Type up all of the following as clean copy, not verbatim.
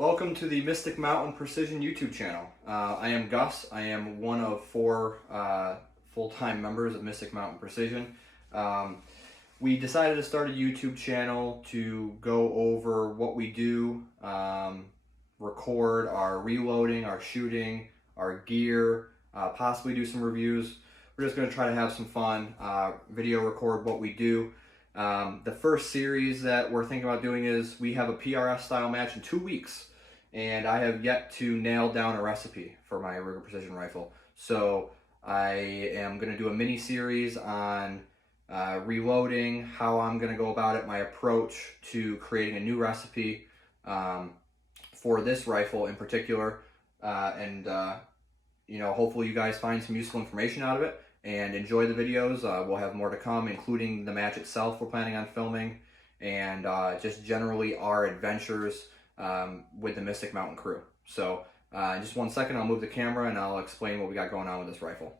Welcome to the Mystic Mountain Precision YouTube channel. I am Gus. I am one of four full-time members of Mystic Mountain Precision. We decided to start a YouTube channel to go over what we do, record our reloading, our shooting, our gear, possibly do some reviews. We're just going to try to have some fun, video record what we do. The first series that we're thinking about doing is we have a PRS style match in 2 weeks, and I have yet to nail down a recipe for my Ruger Precision Rifle. So I am going to do a mini series on reloading, how I'm going to go about it, my approach to creating a new recipe for this rifle in particular, and hopefully you guys find some useful information out of it and enjoy the videos. We'll have more to come, including the match itself we're planning on filming, and just generally our adventures with the Mystic Mountain crew. So in just 1 second, I'll move the camera and I'll explain what we got going on with this rifle.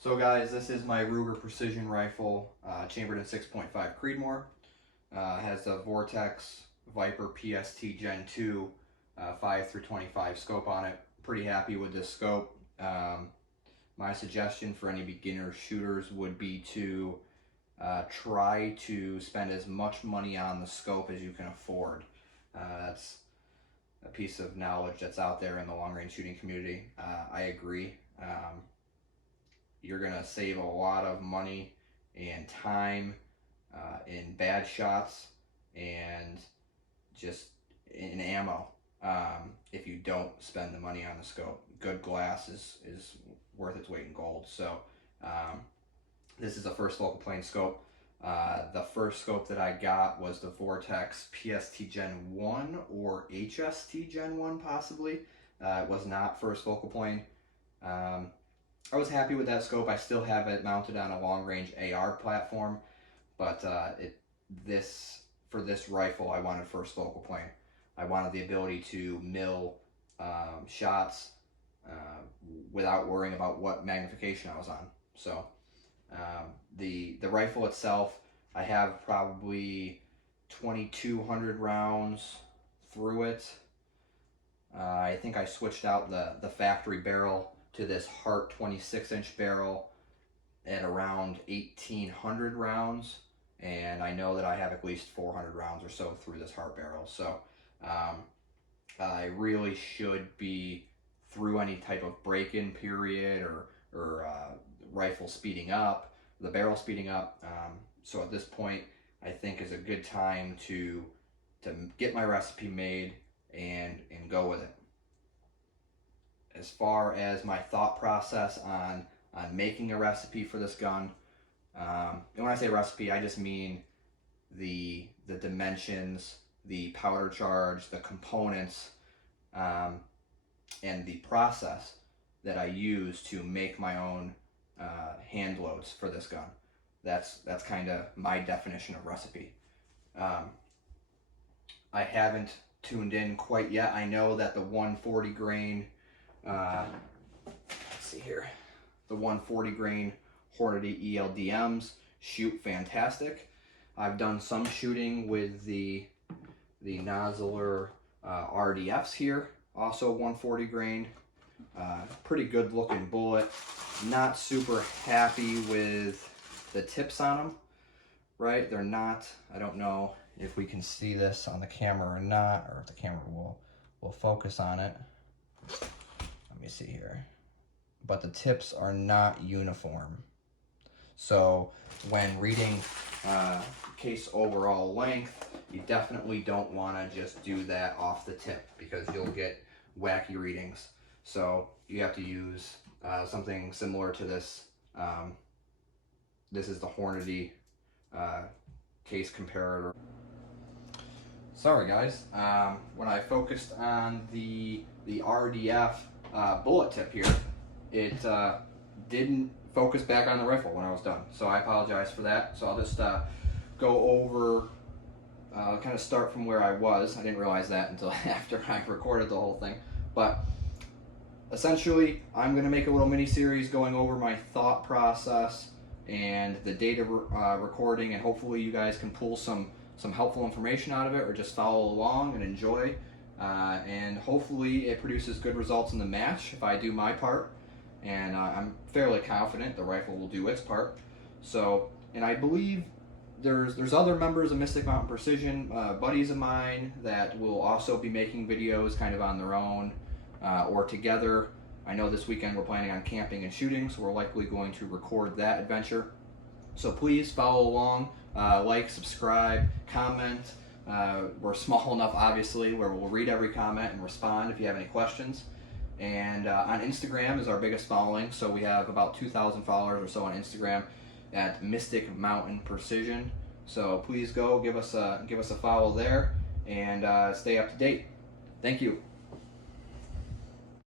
So guys, this is my Ruger Precision Rifle, chambered in 6.5 Creedmoor. Has the Vortex Viper PST Gen 2 5-25 scope on it. Pretty happy with this scope. My suggestion for any beginner shooters would be to try to spend as much money on the scope as you can afford. That's a piece of knowledge that's out there in the long range shooting community. I agree. You're gonna save a lot of money and time in bad shots and just in ammo if you don't spend the money on the scope. Good glass is worth its weight in gold. So this is a first focal plane scope. The first scope that I got was the Vortex PST Gen 1 or HST Gen 1 possibly. It was not first focal plane. I was happy with that scope. I still have it mounted on a long range AR platform, but for this rifle I wanted first focal plane. I wanted the ability to mill shots without worrying about what magnification I was on. So the rifle itself, I have probably 2,200 rounds through it. I think I switched out the factory barrel to this Hart 26-inch barrel at around 1,800 rounds, and I know that I have at least 400 rounds or so through this Hart barrel. So I really should be through any type of break-in period or rifle speeding up, the barrel speeding up. So at this point, I think is a good time to get my recipe made and go with it. As far as my thought process on making a recipe for this gun, and when I say recipe, I just mean the dimensions, the powder charge, the components, and the process that I use to make my own hand loads for this gun. That's kind of my definition of recipe. I haven't tuned in quite yet. I know that the 140 grain, let's see here, the 140 grain Hornady ELDMs shoot fantastic. I've done some shooting with the Nozzler RDFs here, also 140 grain. Pretty good looking bullet. Not super happy with the tips on them, right? They're not, I don't know if we can see this on the camera or not, or if the camera will focus on it. Let me see here. But the tips are not uniform. So when reading case overall length, you definitely don't want to just do that off the tip because you'll get wacky readings. So you have to use something similar to this. This is the Hornady case comparator. Sorry guys, when I focused on the RDF bullet tip here, it didn't focus back on the rifle when I was done. So I apologize for that. So I'll just go over, kind of start from where I was. I didn't realize that until after I recorded the whole thing. But essentially, I'm going to make a little mini series going over my thought process and the data recording, and hopefully you guys can pull some some helpful information out of it, or just follow along and enjoy. And hopefully it produces good results in the match if I do my part. And I'm fairly confident the rifle will do its part. So, and I believe there's other members of Mystic Mountain Precision, buddies of mine, that will also be making videos kind of on their own or together. I know this weekend we're planning on camping and shooting, so we're likely going to record that adventure. So please follow along, like, subscribe, comment. We're small enough, obviously, where we'll read every comment and respond if you have any questions. And on Instagram is our biggest following, so we have about 2,000 followers or so on Instagram at Mystic Mountain Precision. So please go give us a follow there and stay up to date. Thank you.